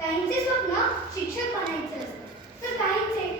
काहींचे स्वप्न शिक्षक बनायचे असते तर काहींचे